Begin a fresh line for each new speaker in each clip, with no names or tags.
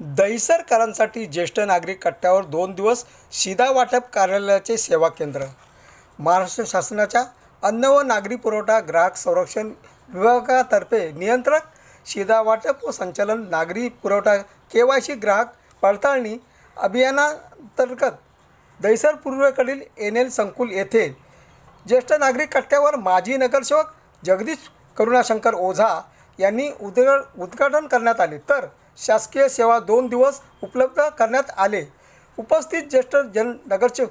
दहिसरकरांसाठी ज्येष्ठ नागरिक कट्ट्यावर दोन दिवस शिधा वाटप कार्यालयाचे सेवा केंद्र. महाराष्ट्र शासनाच्या अन्न व नागरी पुरवठा ग्राहक संरक्षण विभागातर्फे नियंत्रक शिधा वाटप व संचालन नागरी पुरवठा के वाय सी ग्राहक पडताळणी अभियानांतर्गत दहिसर पूर्वेकडील एन एल संकुल येथे ज्येष्ठ नागरिक कट्ट्यावर माजी नगरसेवक जगदीश करुणाशंकर ओझा यांनी उद्घा उद्घाटन करण्यात आले. तर शासकीय सेवा दोन दिवस उपलब्ध करण्यात आले. उपस्थित ज्येष्ठ जन नगरचे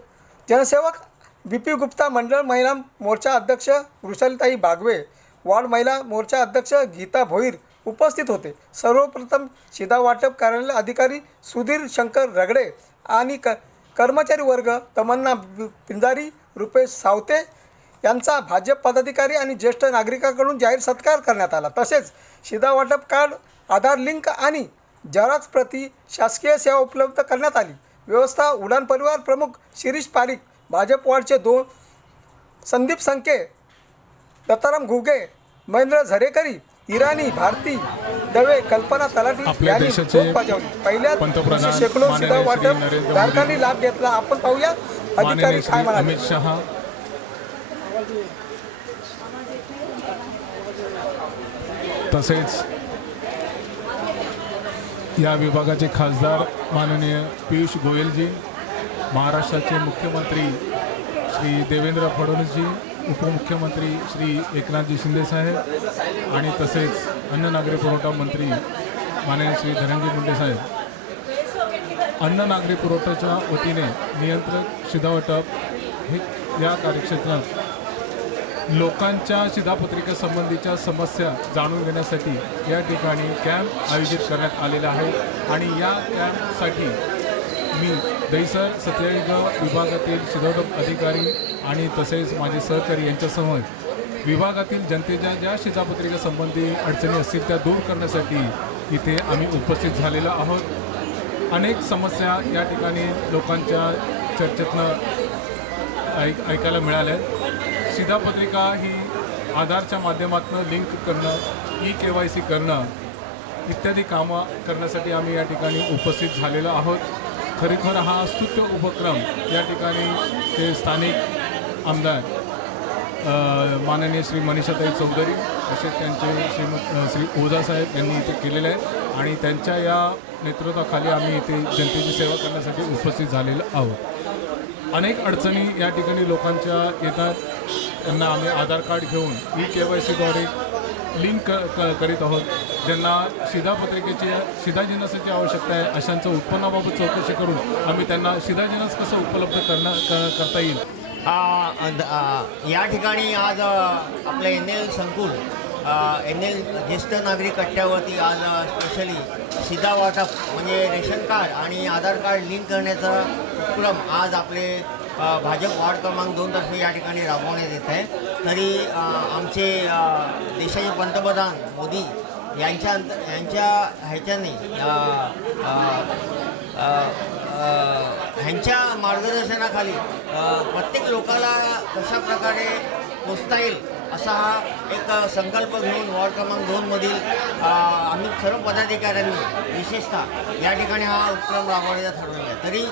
जनसेवक बी पी गुप्ता मंडळ महिला मोर्चा अध्यक्ष वृषालीताई बागवे वार्ड महिला मोर्चा अध्यक्ष गीता भोईर उपस्थित होते. सर्वप्रथम शिधा वाटप कार्यालय अधिकारी सुधीर शंकर रगडे आणि क कर्मचारी वर्ग तमन्ना पिंजारी रुपेश सावते यांचा भाजप पदाधिकारी आणि ज्येष्ठ नागरिकांकडून जाहीर सत्कार करण्यात आला. तसेच शिधा वाटप कार्ड आधार लिंक आणि झेरॉक्स प्रती शासकीय सेवा उपलब्ध करण्यात आली. व्यवस्था उडान परिवार प्रमुख शिरीष पारिक भाजप वार्डचे दोन संदीप संके दत्ताराम घुगे महेंद्र झरेकरी इराणी भारती दवे कल्पना तलाठी यांनी
देशाचे
झोप बजावली. पहिल्या शेकडो शिधा
श्री
वाटप धारकांनी लाभ घेतला. आपण पाहूया अधिकारी काय म्हणाले.
तसेच या विभागाचे खासदार माननीय पियुष गोयलजी महाराष्ट्राचे मुख्यमंत्री श्री देवेंद्र फडणवीसजी उपमुख्यमंत्री श्री एकनाथजी शिंदेसाहेब आणि तसेच अन्न नागरी पुरवठा मंत्री माननीय श्री धनंजय मुंडे साहेब. अन्न नागरी पुरवठ्याच्या वतीने नियंत्रक शिधावटप हे या कार्यक्षेत्रात लोकांच्या शिधापत्रिकेसंबंधीच्या समस्या जाणून घेण्यासाठी या ठिकाणी कॅम्प आयोजित करण्यात आलेला आहे. आणि या कॅम्पसाठी मी दहिसर सत्यायुग विभागातील शिधावाटप अधिकारी आणि तसेच माझे सहकारी यांच्यासमोर विभागातील जनतेच्या ज्या शिधापत्रिकेसंबंधी अडचणी असतील त्या दूर करण्यासाठी इथे आम्ही उपस्थित झालेलो आहोत. अनेक समस्या या ठिकाणी लोकांच्या चर्चेतनं ऐक ऐकायला मिळाल्या आहेत शिधापत्रिका ही आधारच्या माध्यमातून लिंक करणं ई के वाय सी करणं इत्यादी कामं करण्यासाठी आम्ही या ठिकाणी उपस्थित झालेलो आहोत. खरेखर हा स्तुत्य उपक्रम या ठिकाणी ते स्थानिक आमदार माननीय श्री मनीषाताई चौधरी तसेच त्यांचे श्रीम श्री ओझासाहेब यांनी इथे केलेले आहे आणि त्यांच्या या नेतृत्वाखाली आम्ही इथे जनतेची सेवा करण्यासाठी उपस्थित झालेलो आहोत. अनेक अडचणी या ठिकाणी लोकांच्या येतात. त्यांना आम्ही आधार कार्ड घेऊन ई के वाय सीद्वारे लिंक क क करीत आहोत. ज्यांना शिधापत्रिकेची शिधाजिनसाची आवश्यकता आहे अशांचं उत्पन्नाबाबत चौकशी करून आम्ही त्यांना शिधाजिनस कसं उपलब्ध करणं क करता येईल.
या ठिकाणी आज आपलं एन एल संकुल एन एल ज्येष्ठ नागरिक कट्ट्यावरती आज स्पेशली शिधा वाटप म्हणजे रेशन कार्ड आणि आधार कार्ड लिंक करण्याचा उपक्रम आज आपले भाजप वार्ड क्रमांक दोन तर्फे या ठिकाणी राबवण्यात येत आहे. तरी आमचे देशाचे पंतप्रधान मोदी यांच्या अंत यांच्या ह्याच्याने ह्यांच्या मार्गदर्शनाखाली प्रत्येक लोकाला कशा प्रकारे पोचता येईल असा हा एक संकल्प घेऊन वॉर्ड क्रमांक दोनमधील आम्ही सर्व पदाधिकाऱ्यांनी विशेषतः या ठिकाणी हा उपक्रम राबवण्याचा ठरवला आहे. तरी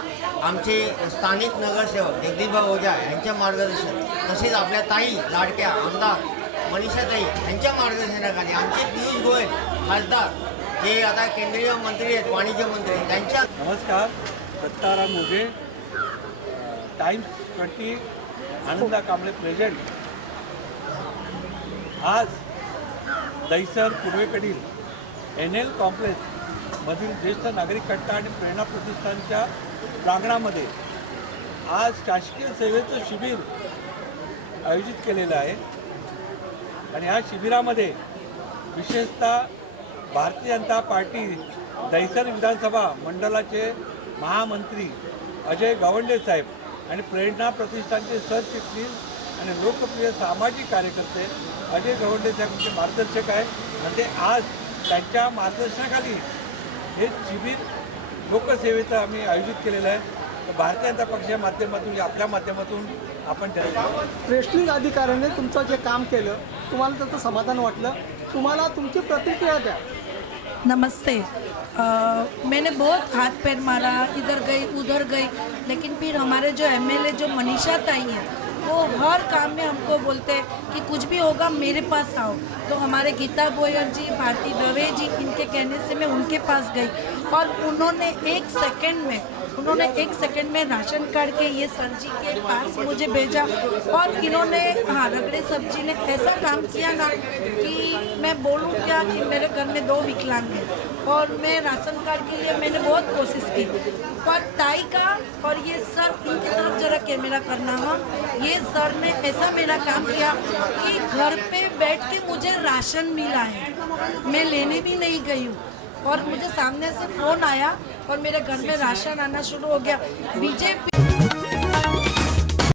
आमचे स्थानिक नगरसेवक जगदीशभाई ओझा यांच्या मार्गदर्शन तसेच आपल्या ताई लाडक्या आमदार मनीषाताई यांच्या मार्गदर्शनाखाली आमचे पियुष गोयल खासदार जे आता केंद्रीय मंत्री आहेत वाणिज्य मंत्री त्यांच्या
नमस्कार Dattaram Moghe Times twenty Ananda Kamble present. आज दहिसर पूर्वेकडील एन एल कॉम्प्लेक्समधील ज्येष्ठ नागरिक कट्टा आणि प्रेरणा प्रतिष्ठानच्या प्रांगणामध्ये आज शासकीय सेवेचं शिबिर आयोजित केलेलं आहे. आणि ह्या शिबिरामध्ये विशेषतः भारतीय जनता पार्टी दहिसर विधानसभा मंडळाचे महामंत्री अजय गावंडे साहेब आणि प्रेरणा प्रतिष्ठानचे सरचिटणीस आणि लोकप्रिय सामाजिक कार्यकर्ते अजय गावंडे साहेबांचे मार्गदर्शक आहे आणि ते आज त्यांच्या मार्गदर्शनाखाली हे शिबिर लोकसेवेचं आम्ही आयोजित केलेलं आहे. तर भारतीय जनता पक्षाच्या माध्यमातून आपल्या माध्यमातून आपण त्या
रेशनिंग अधिकाऱ्याने तुमचं जे काम केलं तुम्हाला त्याचं समाधान वाटलं. तुम्हाला तुमची प्रतिक्रिया द्या.
नमस्ते. अ, मैंने बहुत हाथ पैर मारा इधर गई उधर गई लेकिन फिर हमारे जो एमएलए जो मनीषा ताई है वो हर काम में हमको बोलते हैं कि कुछ भी होगा, मेरे पास आओ। तो हमारे गीता गोयल जी, भारती दवे जी, इनके कहने से मैं उनके पास गई। और उन्होंने एक सेकंड में, उन्होंने एक सेकंड में राशन कार्ड के ये सर जी के पास मुझे भेजा। और इन्होंने हाँ रगड़े सब्ज़ी ने ऐसा काम किया ना कि मैं बोलूँ क्या कि मेरे घर में दो विकलांग हैं। और मैं राशन कार्ड के लिए मैंने बहुत कोशिश की। पर ताई का और ये सर उनकी तरफ़ जरा कैमरा करना हुआ ये सर ने ऐसा मेरा काम किया कि घर पे बैठ के मुझे राशन मिला है। मैं लेने भी नहीं गई हूँ। और मुझे सामने से फ़ोन आया और मेरे घर में राशन आना शुरू हो गया। बीजेपी